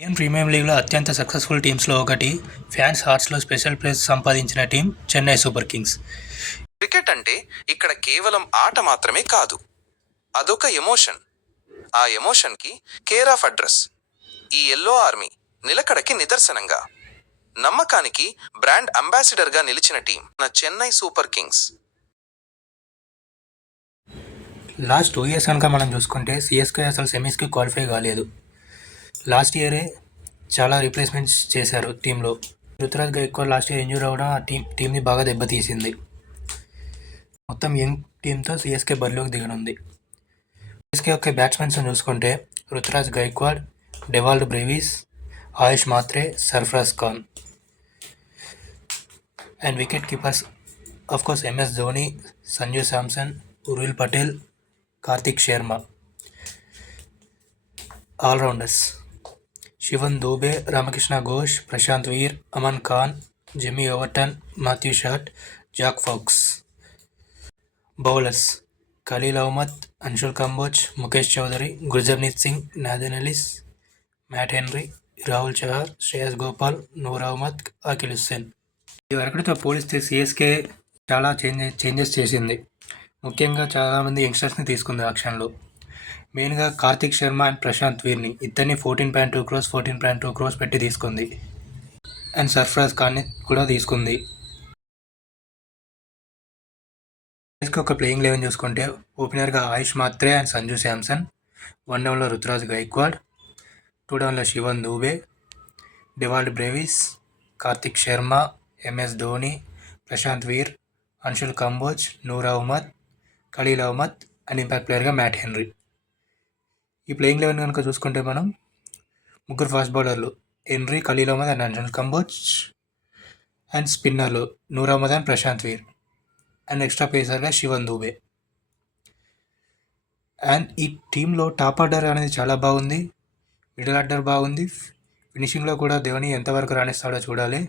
Indian premier లీగ్లో అత్యంత successful టీమ్స్లో ఒకటి, ఫ్యాన్స్ హార్ట్స్లో స్పెషల్ ప్లేస్ సంపాదించిన team Chennai super Kings. Cricket అంటే ఇక్కడ కేవలం ఆట మాత్రమే కాదు, అదొక ఎమోషన్. ఆ ఎమోషన్కి కేర్ ఆఫ్ అడ్రస్ ఈ ఎల్లో ఆర్మీ నిలకడకి నిదర్శనంగా, నమ్మకానికి బ్రాండ్ అంబాసిడర్గా నిలిచిన టీం నా Chennai super Kings. Last 2 years కనుక మనం చూసుకుంటే సిఎస్కే అసలు సెమీస్కి క్వాలిఫై కాలేదు. లాస్ట్ ఇయరే చాలా రీప్లేస్మెంట్స్ చేశారు టీంలో. Ruturaj Gaikwad last year injure అవ్వడం ఆ టీంని బాగా దెబ్బతీసింది. మొత్తం యంగ్ టీంతో సిఎస్కే బరిలోకి దిగనుంది. సిఎస్కే యొక్క బ్యాట్స్మెన్స్ చూసుకుంటే Ruturaj Gaikwad, Dewald Brevis, Ayush Mhatre, Sarfaraz Khan. And wicket keepers of course MS Dhoni, Sanju Samson, Urvil Patel, Kartik Sharma. Allrounders Shivam Dube, Ramakrishna Ghosh, Prashant Veer, Aman Khan, Jamie Overton, Matthew Short, Zak Foulkes. Bowlers Khaleel Ahmed, Anshul Kamboj, Mukesh Choudhary, Gurjapneet Singh, Nathan Ellis, Matt Henry, Rahul Chahar, Shreyas Gopal, Noor Ahmad, Akhil Hussain. ఇవరకటితో పోలిస్తే సిఎస్కే చాలా చేంజెస్ చేసింది. ముఖ్యంగా చాలామంది యంగ్స్టర్స్ని తీసుకుంది యాక్షన్లో. మెయిన్గా కార్తిక్ శర్మ అండ్ ప్రశాంత్ వీర్ని ఇద్దరిని 14.2 crores 14.2 crores పెట్టి తీసుకుంది. అండ్ సర్ఫరాజ్ ఖాన్ని కూడా తీసుకుంది. ఒక ప్లేయింగ్ 11 చూసుకుంటే ఓపెనర్గా ఆయుష్ మాత్రే అండ్ సంజు శాంసన్, 1 downలో రుతురాజ్ గైక్వాడ్, 2 downలో Shivam Dube, Dewald Brevis, Kartik Sharma, MS Dhoni, Prashant Veer, Anshul Kamboj, Noor Ahmad, Khaleel Ahmed and impact ప్లేయర్గా మ్యాట్ హెన్రీ. ఈ ప్లేయింగ్ 11 కనుక చూసుకుంటే మనం ముగ్గురు ఫాస్ట్ బౌలర్లు Henry, Khaleel Ahmed and Anshul Kamboj, and స్పిన్నర్లు Noor Ahmad and Prashant Veer, and extra పేసర్గా శివన్ దూబే. అండ్ ఈ టీంలో టాప్ ఆర్డర్ అనేది చాలా బాగుంది, మిడిల్ ఆర్డర్ బాగుంది, ఫినిషింగ్లో కూడా ధోని ఎంతవరకు రాణిస్తాడో చూడాలి.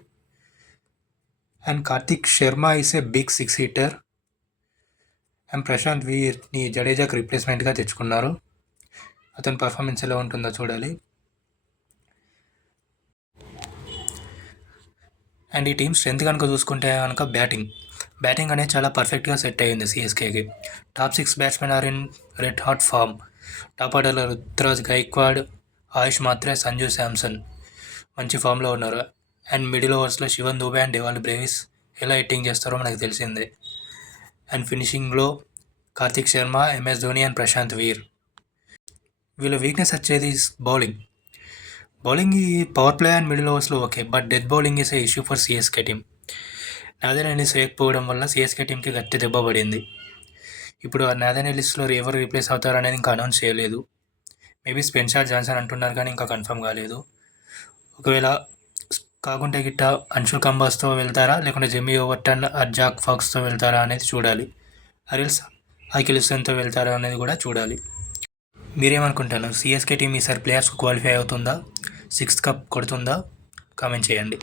And Kartik Sharma is a big 6 hitter. And Prashant వీర్ని జడేజాకి రీప్లేస్మెంట్గా తెచ్చుకున్నారు. అతని పర్ఫార్మెన్స్ ఎలా ఉంటుందో చూడాలి. అండ్ ఈ టీం స్ట్రెంత్ కనుక చూసుకుంటే కనుక బ్యాటింగ్ అనేది చాలా పర్ఫెక్ట్గా సెట్ అయ్యింది సిఎస్కేకి. Top 6 batsmen are in red hot form. Top ఆర్డర్లో రుతురాజ్ గైక్వాడ్, ఆయుష్ మాత్రే, సంజు శాంసన్ మంచి ఫామ్లో ఉన్నారు. అండ్ మిడిల్ ఓవర్స్లో Shivam Dube and Dewald Brevis ఎలా హిట్టింగ్ చేస్తారో మనకు తెలిసిందే. అండ్ ఫినిషింగ్లో కార్తిక్ శర్మ, MS ధోని అండ్ ప్రశాంత్ వీర్. వీళ్ళ వీక్నెస్ వచ్చేది బౌలింగ్ ఈ పవర్ ప్లే అండ్ మిడిల్ ఓవర్స్లో okay, but death bowling is a issue for CSK team. Nathan Ellis వేయకపోవడం వల్ల సిఎస్కే టీంకి గట్టి దెబ్బ పడింది. ఇప్పుడు ఆ నాథన్ ఎలిస్లో ఎవరు రీప్లేస్ అవుతారు అనేది ఇంకా అనౌన్స్ చేయలేదు. మేబీ స్పెన్సర్ జాన్సన్ అంటున్నారు కానీ ఇంకా కన్ఫర్మ్ కాలేదు. ఒకవేళ కాకుంటే గిట్ట అంశుల్ కంబాస్తో వెళ్తారా లేకుంటే జెమీ ఓవర్టన్ జాక్ ఫాక్స్తో వెళ్తారా అనేది చూడాలి. అరిల్స్ అఖిల్ హుస్సేన్తో వెళ్తారా అనేది కూడా చూడాలి. మీరేమనుకుంటారు? సిఎస్కే టీం ఈసారి ప్లేయర్స్కు క్వాలిఫై అవుతుందా, 6th cup కొడుతుందా? కామెంట్ చేయండి.